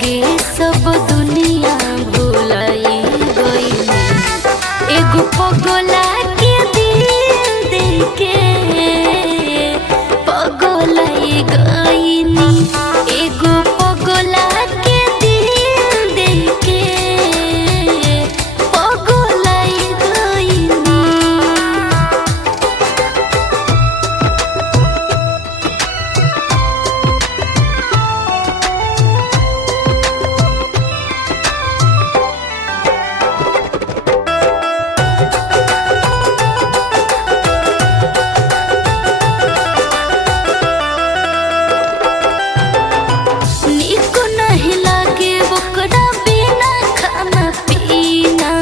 लागे सब दुनिया भुलाई गईनी। एगो पगला के दिल दे के पगलाई गईनी। एगो पगला के दिल दे के पगलाई गईनी। निको नहीं लागे ओकरा बिना खाना पीना।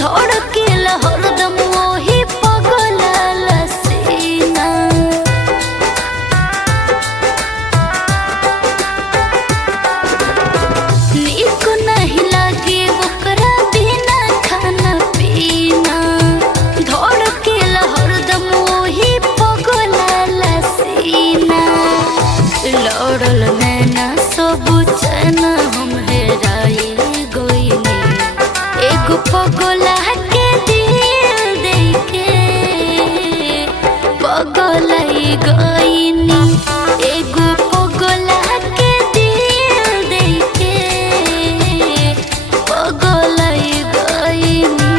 धड़केला हरदम वही पगला सीना। निको नहीं लागे ओकरा बिना खाना पीना। धड़केला हरदम वही पगला सीना। लड़ल नैना सब चैना हम हेराई गईनी। एगो पगला के दिल दे के पगलाई गईनी। एगो पगला के दिल दे के पगलाई गईनी।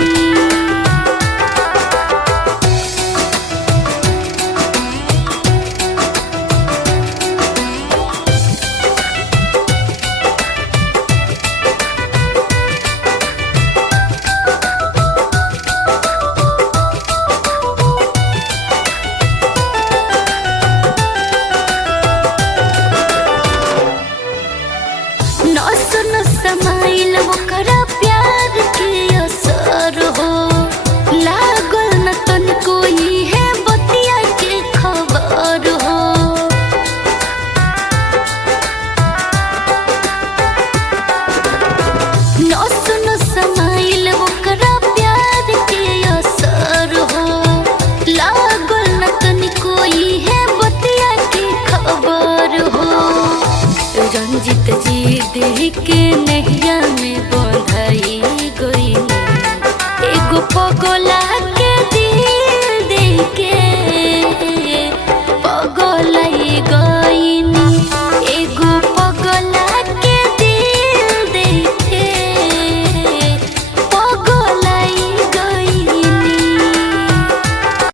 नस नस समाइल ओकरा